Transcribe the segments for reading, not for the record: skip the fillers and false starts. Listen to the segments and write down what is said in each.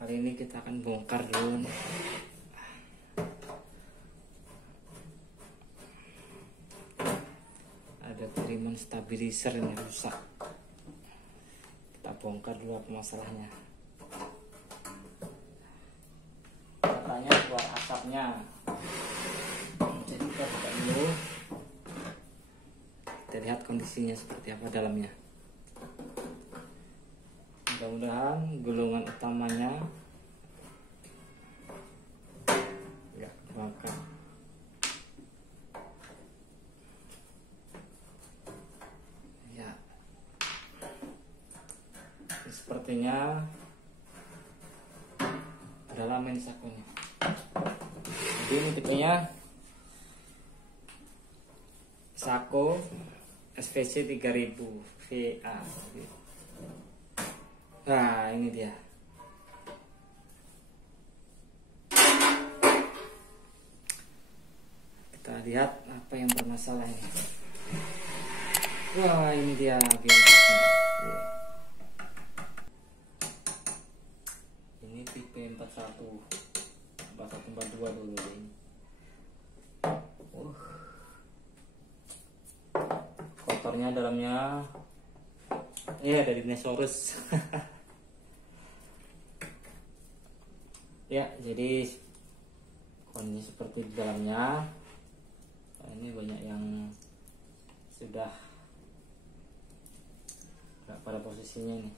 Kali ini kita akan bongkar dulu nih. Ada kiriman stabilizer ini rusak. Kita bongkar dulu apa masalahnya. Katanya keluar asapnya. Jadi kita buka dulu. Kita lihat kondisinya seperti apa dalamnya. Mudah-mudahan gulungan utamanya ya bakar. Ya, sepertinya adalah main sakunya. Jadi ini tipenya Sako SVC 3000 VA. Nah, ini dia. Kita lihat apa yang bermasalah ini. Wah, ini dia biangkasnya. Ini tipe 41 4142 dulu ini. Kotornya dalamnya ya dari dinosaurus. Ya, jadi kondisi seperti di dalamnya. Nah, ini banyak yang sudah nggak pada posisinya nih.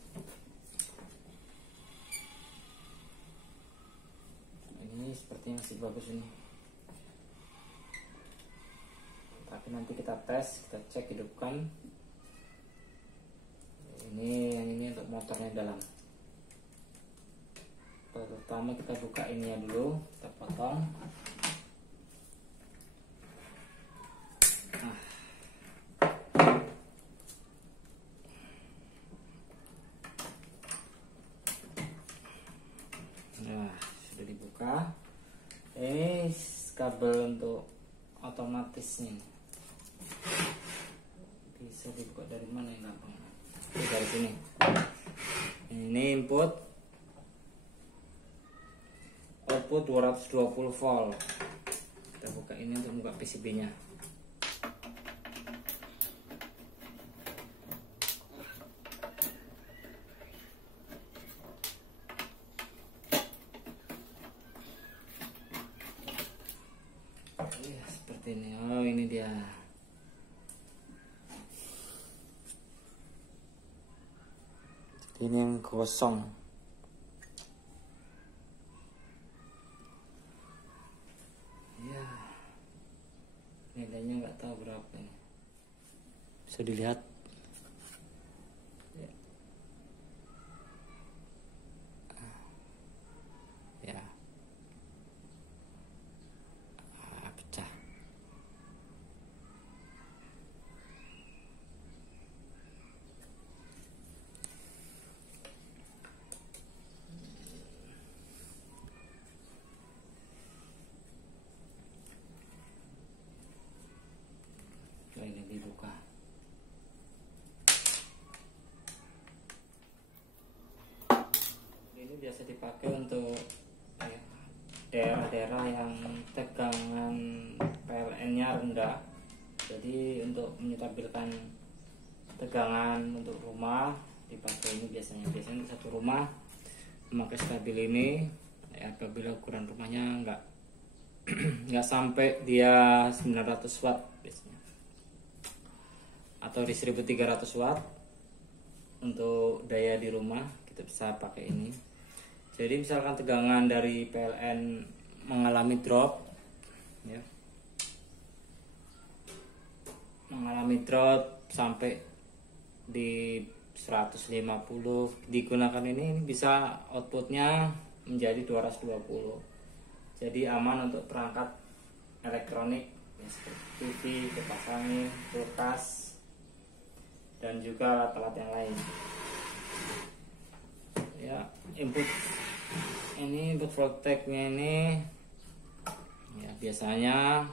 Ini sepertinya masih bagus ini. Tapi nanti kita tes, kita cek, hidupkan. Ini yang ini untuk motornya dalam. Pertama kita buka ininya dulu, kita potong. Nah, sudah dibuka. Ini kabel untuk otomatisnya. Bisa dibuka dari mana yang gampang? Dari sini. Ini input. Output 220 volt. Kita buka ini untuk buka PCB-nya. Ya, seperti ini. Oh, ini dia. Ini yang kosong. Nilainya nggak tahu berapa ini. Bisa dilihat ya. Ya. Pecah. Ini dibuka. Ini biasa dipakai untuk daerah-daerah yang tegangan PLN-nya rendah. Jadi untuk menstabilkan tegangan untuk rumah dipakai ini biasanya. Biasanya satu rumah memakai stabil ini. Apabila ukuran rumahnya nggak sampai dia 900 watt biasanya, atau di 1300 watt untuk daya di rumah, kita bisa pakai ini. Jadi misalkan tegangan dari PLN mengalami drop ya, mengalami drop sampai di 150, digunakan ini bisa outputnya menjadi 220. Jadi aman untuk perangkat elektronik ya, seperti TV, kipas angin, kulkas, dan juga alat-alat yang lain. Ya, input voltage-nya ini ya biasanya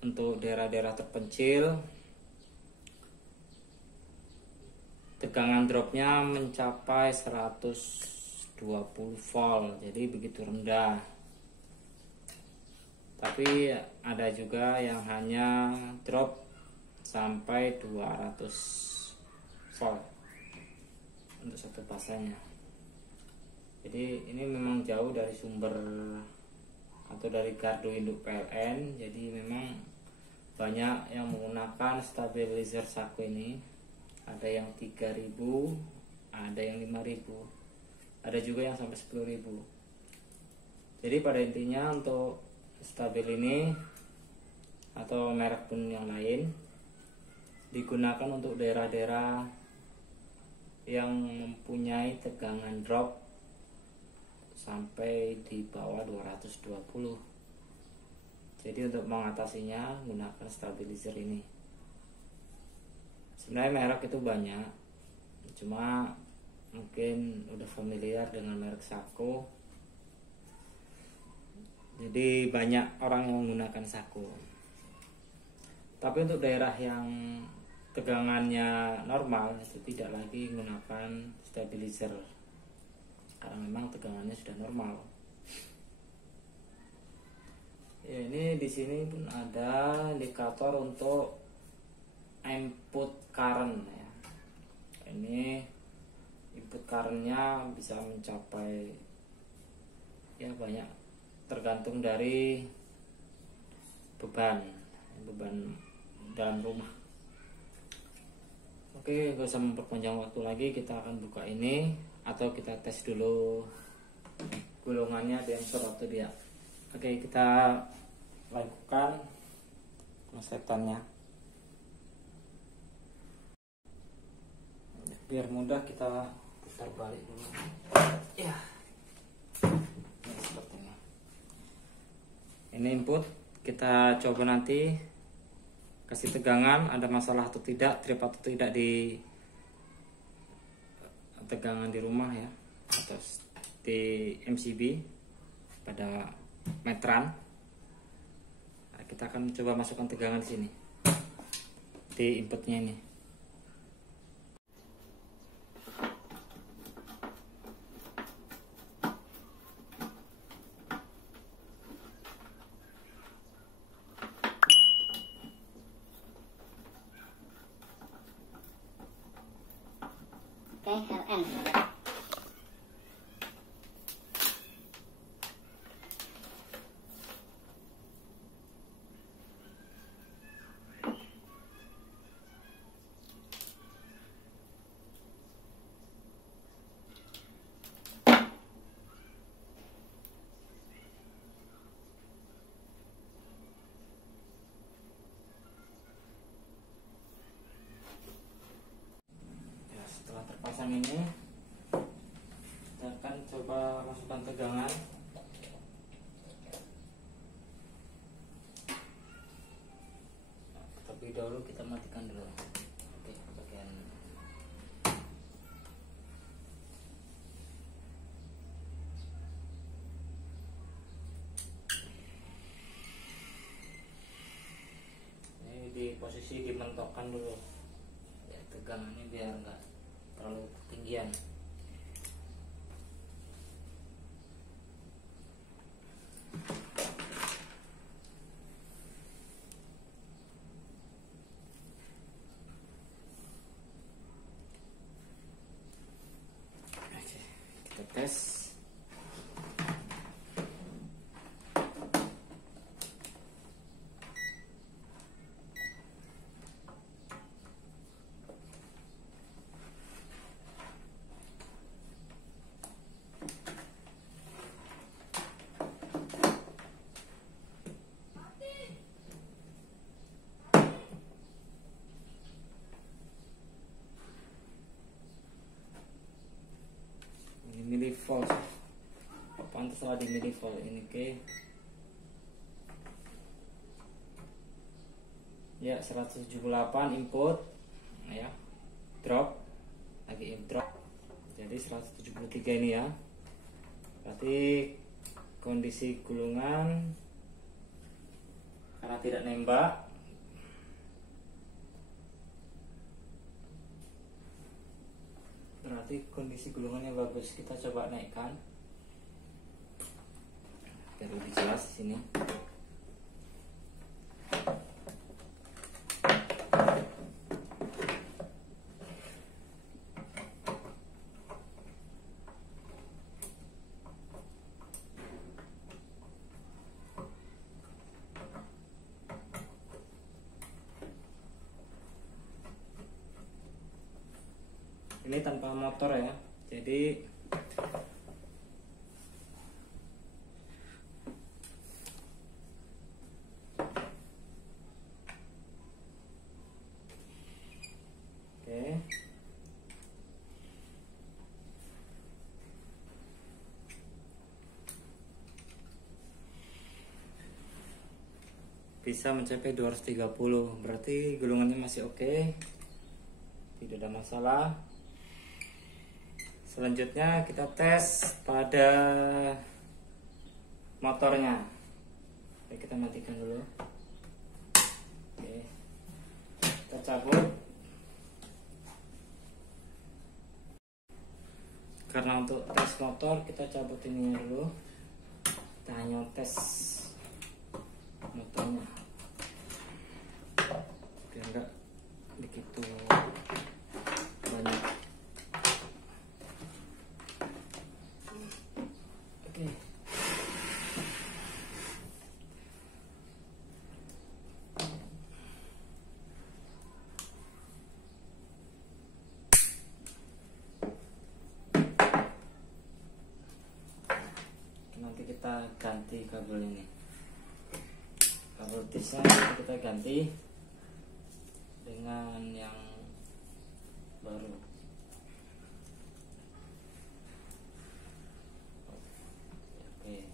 untuk daerah-daerah terpencil tegangan dropnya mencapai 120 volt, jadi begitu rendah. Tapi ada juga yang hanya drop sampai 200 volt untuk satu pasanya. Jadi ini memang jauh dari sumber atau dari gardu induk PLN, jadi memang banyak yang menggunakan stabilizer Shako ini. Ada yang 3.000, ada yang 5.000, ada juga yang sampai 10.000. Jadi pada intinya untuk stabil ini atau merek pun yang lain digunakan untuk daerah-daerah yang mempunyai tegangan drop sampai di bawah 220. Jadi untuk mengatasinya gunakan stabilizer ini. Sebenarnya merek itu banyak, cuma mungkin udah familiar dengan merek Shako, jadi banyak orang yang menggunakan Shako. Tapi untuk daerah yang tegangannya normal itu tidak lagi menggunakan stabilizer, karena memang tegangannya sudah normal. Ya, ini di sini pun ada indikator untuk input current ya. Ini input currentnya bisa mencapai ya banyak, tergantung dari beban dalam rumah. Oke, gak usah memperpanjang waktu lagi, kita akan buka ini atau kita tes dulu gulungannya ada yang short atau tidak. Oke, kita lakukan pengesetannya. Biar mudah kita putar balik dulu. Ya. Ini seperti ini. Ini input, kita coba nanti kasih tegangan, ada masalah atau tidak, trip atau tidak di tegangan di rumah ya, atau di MCB pada meteran. Nah, kita akan coba masukkan tegangan di sini di inputnya ini. PLN. Setelah terpasang ini, kita akan coba masukkan tegangan. Terlebih dahulu kita matikan dulu. Oke, bagian ini di posisi dimentokkan dulu ya, tegangannya biar enggak terlalu ketinggian. Oke, kita tes. Millivolt, pantas salah di millivolt ini. Oke ya, 178 input ya, drop lagi drop, jadi 173 ini ya. Berarti kondisi gulungan karena tidak nembak, berarti kondisi gulungannya bagus. Kita coba naikkan biar lebih jelas di sini. Ini tanpa motor ya, jadi oke. Bisa mencapai 230, berarti gulungannya masih oke, tidak ada masalah. Selanjutnya kita tes pada motornya. Oke, kita matikan dulu. Oke, kita cabut. Karena untuk tes motor kita cabut ini dulu. Kita hanya tes motornya biar enggak begitu banyak. Oke. Nanti kita ganti kabel ini. Kabel tisnya kita ganti dengan yang baru. Oke.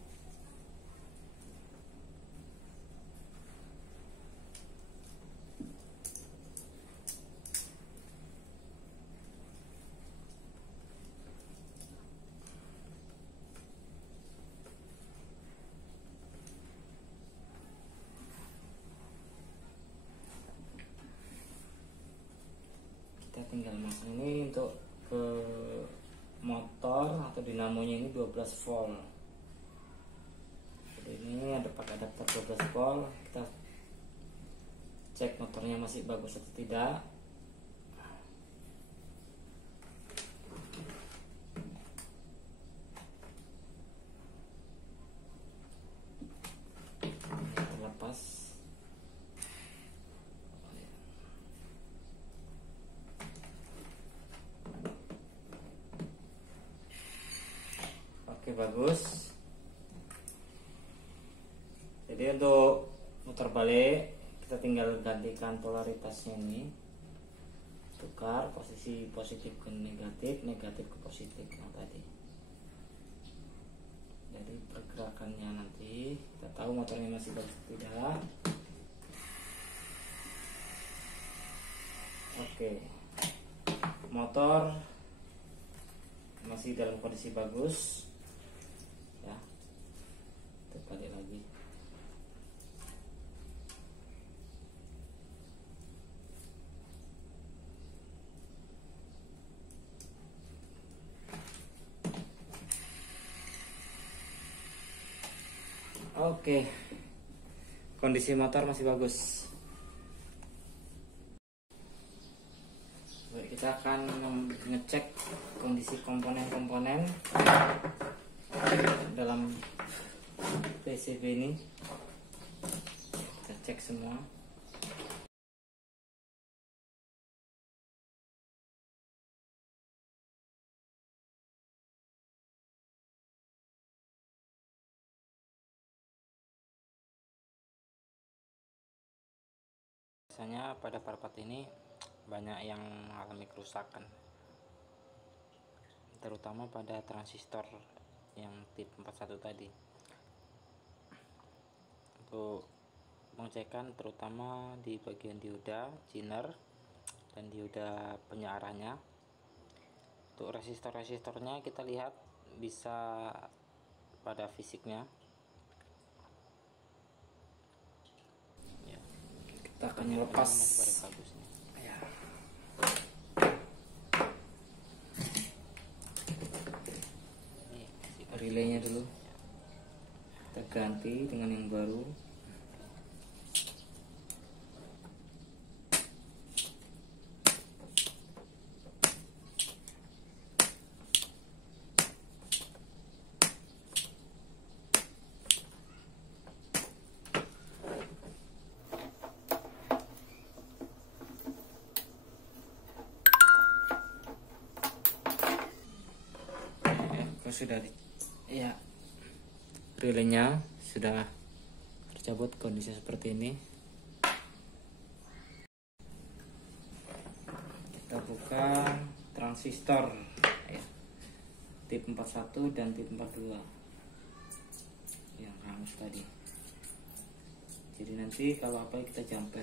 Kita tinggal masang ini untuk ke motor atau dinamonya ini 12 volt. Jadi ini ada pakai adapter 12 volt. Kita cek motornya masih bagus atau tidak. Ini terlepas. Oke, bagus. Jadi untuk muter balik kita tinggal gantikan polaritasnya ini, tukar posisi positif ke negatif, negatif ke positif yang tadi. Jadi pergerakannya nanti kita tahu motornya masih bagus atau tidak. Oke, motor masih dalam kondisi bagus ya. Kita balik lagi. Oke, kondisi motor masih bagus. Baik, kita akan ngecek kondisi komponen-komponen dalam PCB ini. Kita cek semua. Biasanya pada part-part ini banyak yang mengalami kerusakan, terutama pada transistor yang tip 41 tadi. Untuk pengecekan terutama di bagian dioda Zener dan dioda penyearahnya. Untuk resistor-resistornya kita lihat bisa pada fisiknya. Kita akan lepas ya. relaynya dulu kita ganti dengan yang baru. Sudah ya, relaynya sudah tercabut, kondisi seperti ini. Kita buka transistor ya, tip 41 dan tip 42 yang hangus tadi. Jadi nanti kalau apa kita jumper.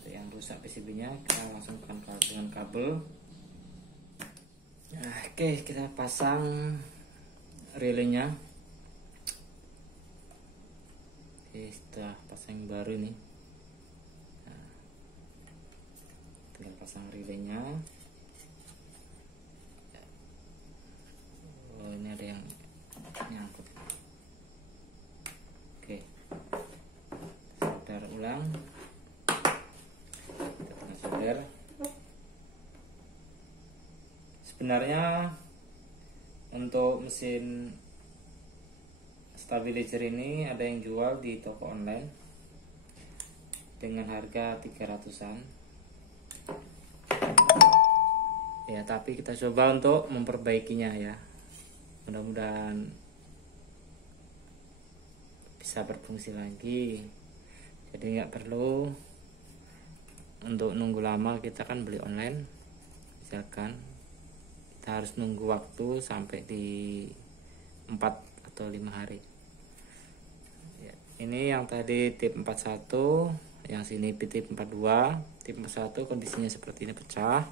Untuk yang rusak PCB nya kita langsung dengan kabel. Nah, oke, kita pasang relaynya. Oke, setelah pasang yang baru ini, nah, tinggal pasang relaynya. Oh, ini ada yang nyangkut. Oke, solder ulang. Kita tengah solder. Sebenarnya untuk mesin stabilizer ini ada yang jual di toko online dengan harga 300-an ya, tapi kita coba untuk memperbaikinya ya, mudah-mudahan bisa berfungsi lagi. Jadi nggak perlu untuk nunggu lama, kita kan beli online, misalkan kita harus nunggu waktu sampai di 4 atau 5 hari ya. Ini yang tadi tip 41, yang sini tip 42. Tip 41 kondisinya seperti ini, pecah.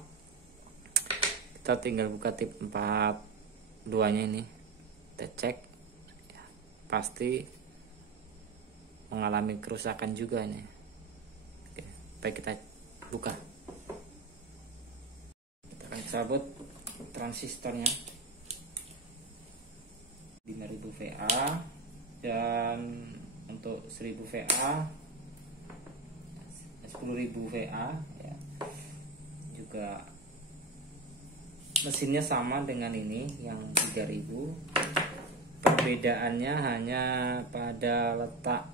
Kita tinggal buka tip 42 nya ini, kita cek ya, pasti mengalami kerusakan juga ini. Oke, baik, kita buka. Kita akan cabut transistornya 5000 VA, dan untuk 1000 VA 10.000 VA ya, juga mesinnya sama dengan ini yang 3000. Perbedaannya hanya pada letak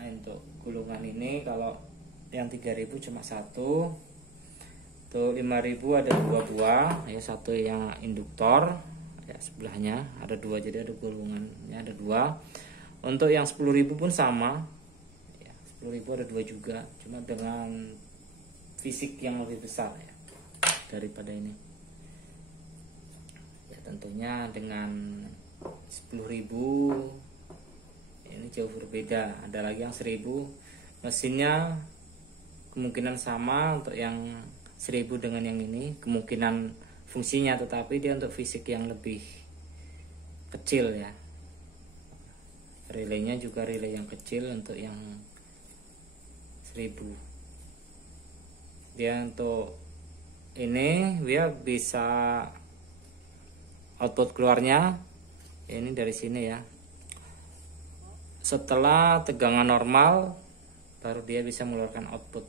untuk gulungan ini. Kalau yang 3000 cuma satu, tuh 5000 ada 2 buah ya, satu yang induktor ya, sebelahnya ada 2, jadi ada gulungannya ada 2. Untuk yang 10.000 pun sama ya, 10.000 ada 2 juga, cuma dengan fisik yang lebih besar ya daripada ini ya. Tentunya dengan 10.000 ini jauh berbeda. Ada lagi yang 1000, mesinnya kemungkinan sama. Untuk yang 1000 dengan yang ini kemungkinan fungsinya, tetapi dia untuk fisik yang lebih kecil ya. Relaynya juga relay yang kecil untuk yang 1000. Dia untuk ini dia bisa output keluarnya ya, ini dari sini ya. Setelah tegangan normal baru dia bisa mengeluarkan output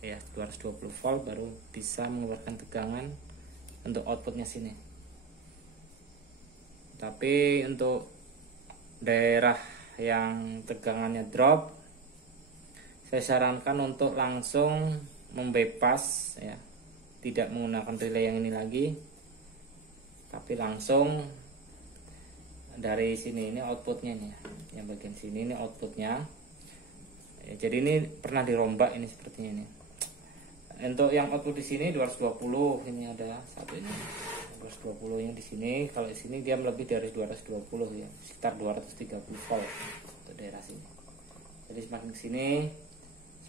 ya, 220 volt baru bisa mengeluarkan tegangan untuk outputnya sini. Tapi untuk daerah yang tegangannya drop, saya sarankan untuk langsung membypass ya, tidak menggunakan relay yang ini lagi, tapi langsung dari sini. Ini outputnya nih ya, yang bagian sini ini outputnya ya. Jadi ini pernah dirombak ini sepertinya ini. Untuk yang output di sini 220, ini ada satu ini 220 nya di sini. Kalau di sini dia lebih dari 220 ya, sekitar 230 volt untuk daerah sini. Jadi semakin sini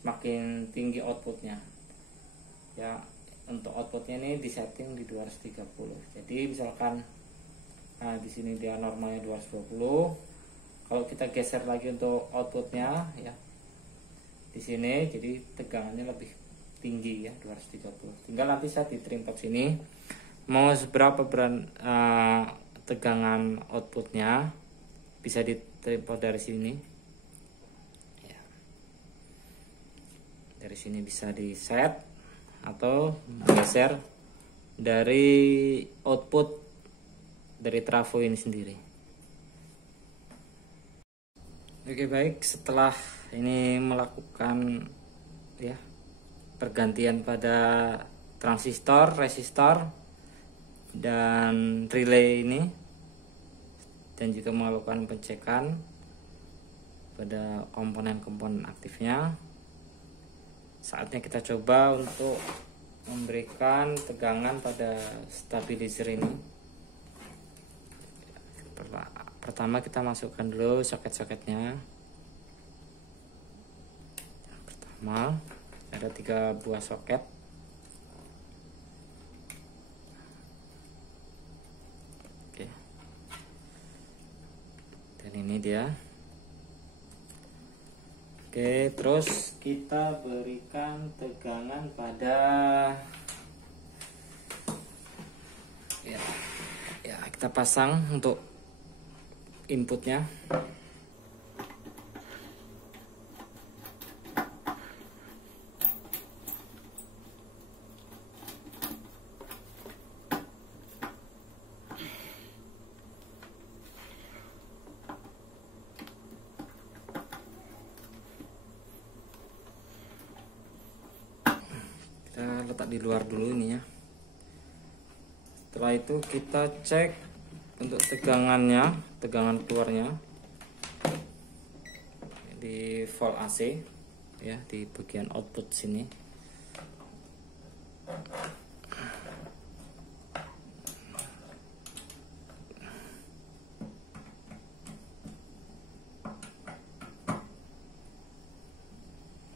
semakin tinggi outputnya ya. Untuk outputnya ini disetting di 230. Jadi misalkan di sini dia normalnya 220. Kalau kita geser lagi untuk outputnya ya, di sini jadi tegangannya lebih tinggi ya, 230. Tinggal nanti saya di trim top sini mau seberapa tegangan outputnya bisa ditelepon dari sini ya. Dari sini bisa di set atau geser dari output dari trafo ini sendiri. Oke, baik, setelah ini melakukan ya pergantian pada transistor, resistor dan relay ini, dan juga melakukan pengecekan pada komponen-komponen aktifnya, saatnya kita coba untuk memberikan tegangan pada stabilizer ini. Pertama kita masukkan dulu soket-soketnya. Pertama ada 3 buah soket. Oke. Dan ini dia. Oke, terus kita berikan tegangan pada ya kita pasang untuk inputnya. Kita letak di luar dulu ininya. Setelah itu kita cek untuk tegangannya, tegangan keluarnya di volt AC ya, di bagian output sini.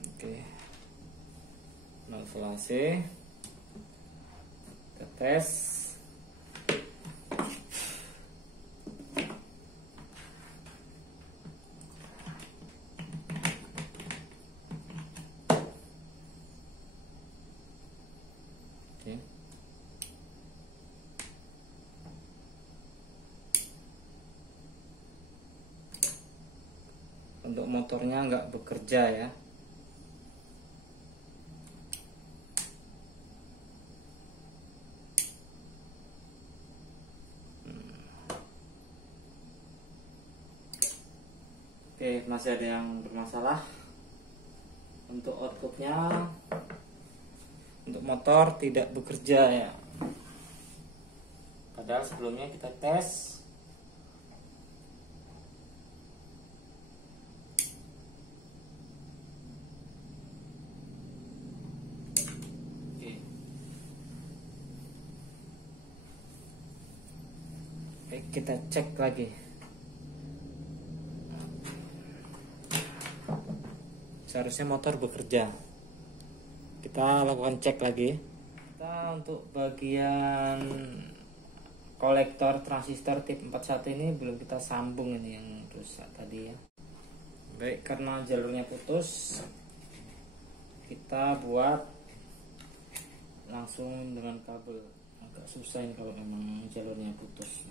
Oke, 0 volt AC, kita tes. Untuk motornya nggak bekerja ya. Oke, masih ada yang bermasalah. Untuk outputnya, untuk motor tidak bekerja ya. Padahal sebelumnya kita tes. Oke, kita cek lagi. Seharusnya motor bekerja. Kita lakukan cek lagi. Kita untuk bagian kolektor transistor tip 41 ini belum kita sambung, ini yang rusak tadi ya. Baik, karena jalurnya putus, kita buat langsung dengan kabel. Agak susah ini kalau memang jalurnya putus.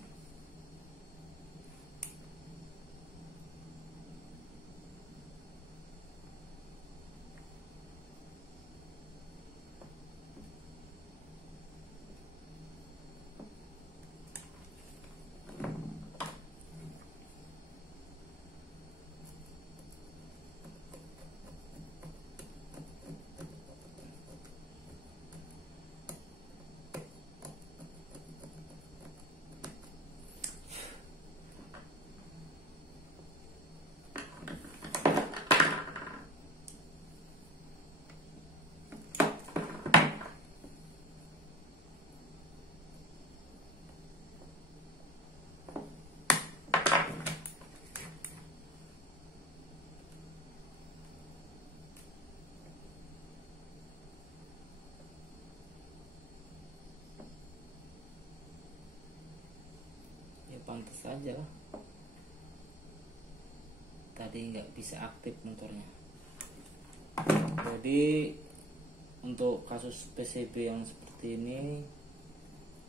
Pantas saja lah, tadi nggak bisa aktif motornya. Jadi untuk kasus PCB yang seperti ini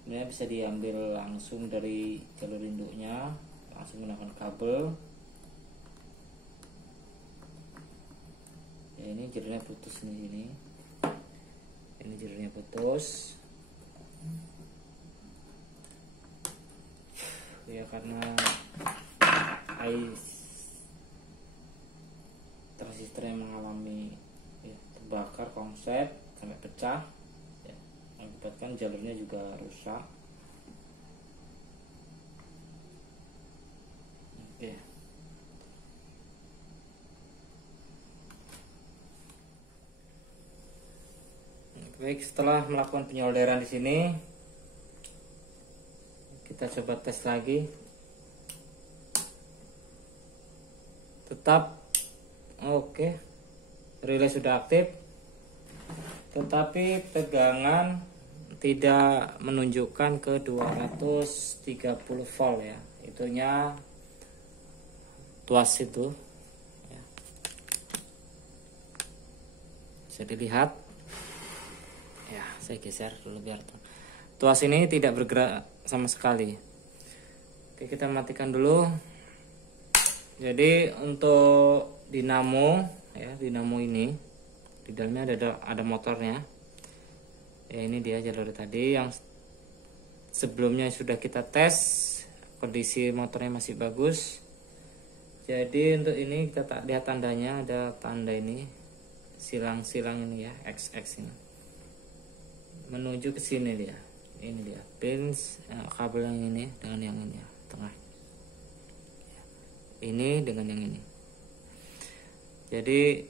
sebenarnya bisa diambil langsung dari jalur induknya, langsung menggunakan kabel. Ya, ini jalurnya putus nih, ini jalurnya putus ya, karena transistor yang mengalami ya, terbakar konslet sampai pecah ya, mengakibatkan jalurnya juga rusak. Oke. Baik, setelah melakukan penyolderan di sini, kita coba tes lagi. Tetap oke, relay sudah aktif, tetapi tegangan tidak menunjukkan ke 230 volt ya. Itunya tuas itu ya. Bisa dilihat ya, saya geser dulu biar tuas ini tidak bergerak sama sekali. Oke, kita matikan dulu. Jadi untuk dinamo ya, dinamo ini di dalamnya ada motornya ya. Ini dia jalur tadi yang sebelumnya sudah kita tes, kondisi motornya masih bagus. Jadi untuk ini kita tak lihat tandanya, ada tanda ini silang-silang ini ya, XX ini menuju ke sini dia. Ini dia pins kabel yang ini dengan yang ini ya, tengah. Ini dengan yang ini. Jadi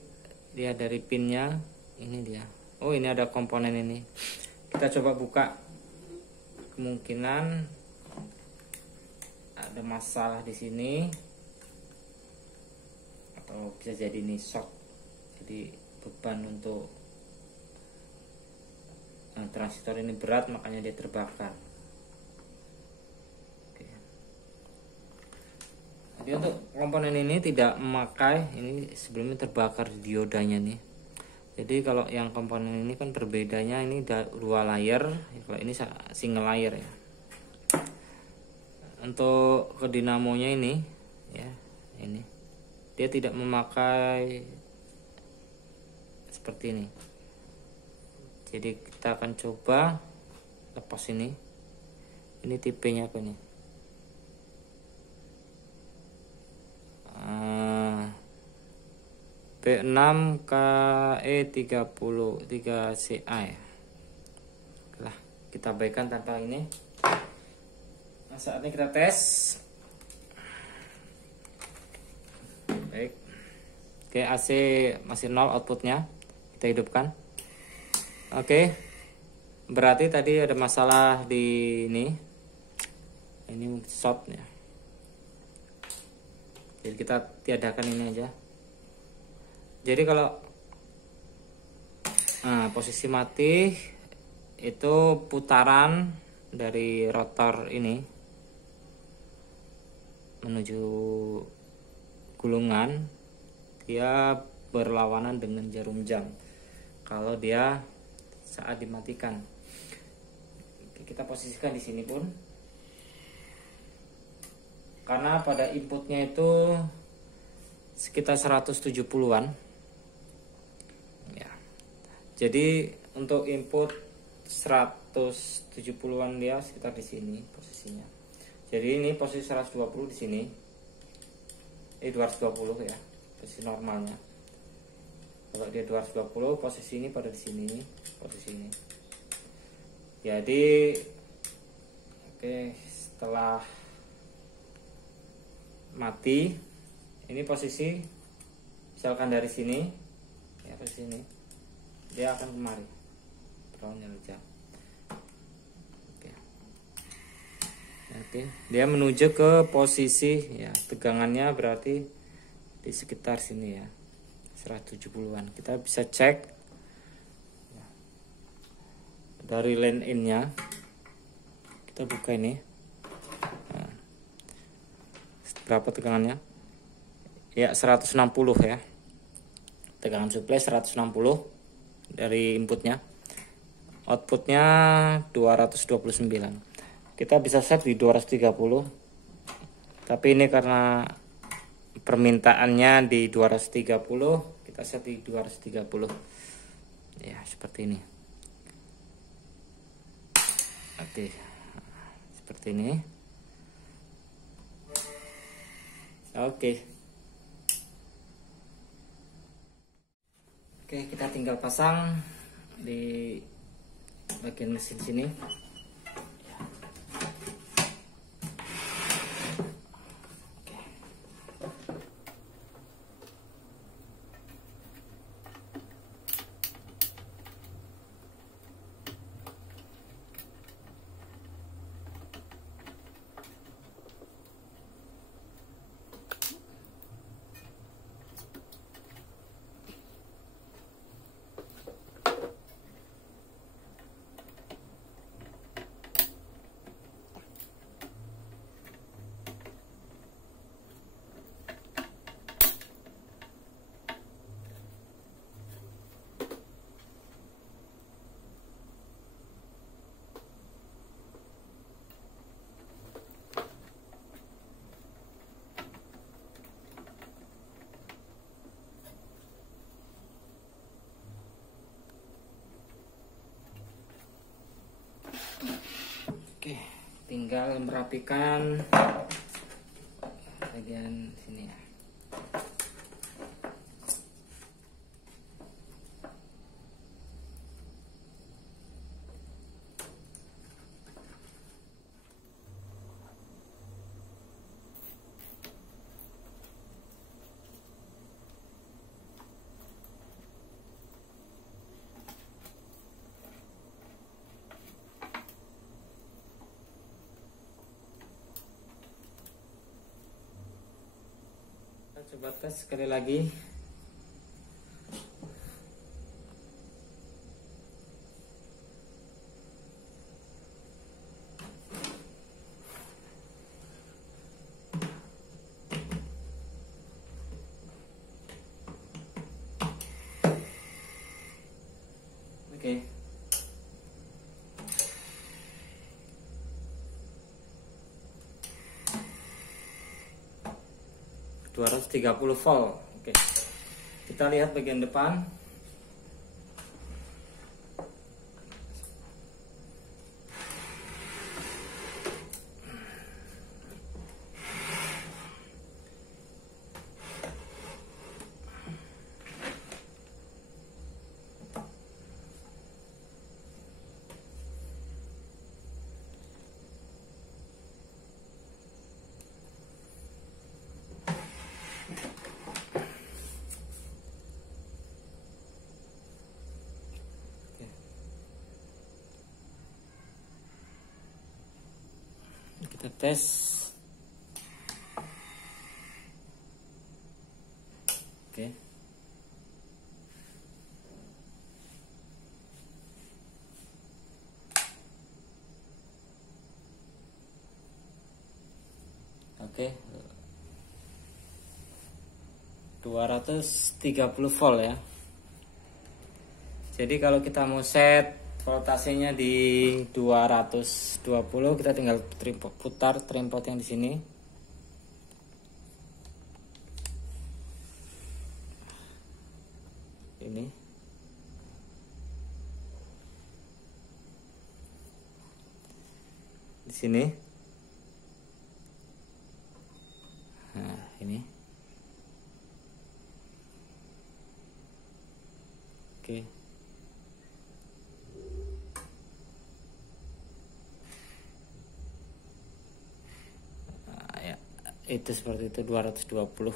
dia dari pinnya ini dia. Oh, ini ada komponen ini. Kita coba buka. Kemungkinan ada masalah di sini, atau bisa jadi ini shock. Jadi beban untuk transistor ini berat, makanya dia terbakar. Oke. Jadi untuk komponen ini tidak memakai, ini sebelumnya terbakar diodanya nih. Jadi kalau yang komponen ini kan berbedanya, ini dua layer, kalau ini single layer ya. Untuk ke dinamonya ini ya, ini dia tidak memakai seperti ini. Jadi kita akan coba lepas ini. Ini tipenya apa nih? P6KE33CA ya. Oke, kita abaikan tanpa ini. Nah, saatnya kita tes. Baik. Oke, AC masih 0 outputnya. Kita hidupkan. Oke, berarti tadi ada masalah di ini short ya. Jadi kita tiadakan ini aja. Jadi kalau posisi mati itu putaran dari rotor ini menuju gulungan, dia berlawanan dengan jarum jam kalau dia saat dimatikan. Kita posisikan di sini pun, karena pada inputnya itu sekitar 170-an ya. Jadi untuk input 170-an dia sekitar di sini posisinya. Jadi ini posisi 120 di sini, 220 ya, posisi normalnya. Kalau dia 220, posisi ini pada di sini, posisi ini. Jadi oke, setelah mati, ini posisi misalkan dari sini ya, posisi ini dia akan kemari terowongan jam. Oke, dia menuju ke posisi ya, tegangannya berarti di sekitar sini ya, 170-an. Kita bisa cek ya, dari line in-nya. Kita buka ini. Nah, berapa tegangannya? Ya, 160 ya. Tegangan supply 160 dari inputnya. Outputnya 229. kita bisa set di 230, tapi ini karena permintaannya di 230, kita set di 230 ya, seperti ini. Oke, seperti ini. Oke, kita tinggal pasang di bagian mesin sini. Oke, tinggal merapikan bagian sini ya. Coba tes sekali lagi. Oke. 230 volt. Oke. Kita lihat bagian depan. Kita tes. Oke. Oke. 230 volt ya. Jadi kalau kita mau set voltasenya di 220, kita tinggal putar trimpot yang di sini. Ini. Di sini. Nah, ini. Oke. Itu seperti itu 220.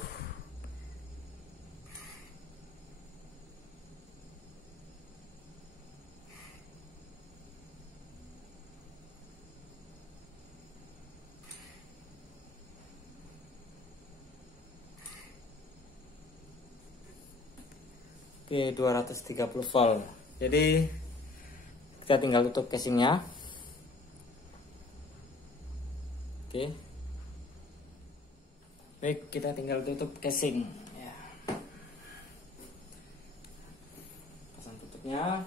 Oke, 230 volt. Jadi kita tinggal tutup casingnya. Oke. Baik, kita tinggal tutup casing ya. Pasang tutupnya.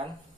nyalakan.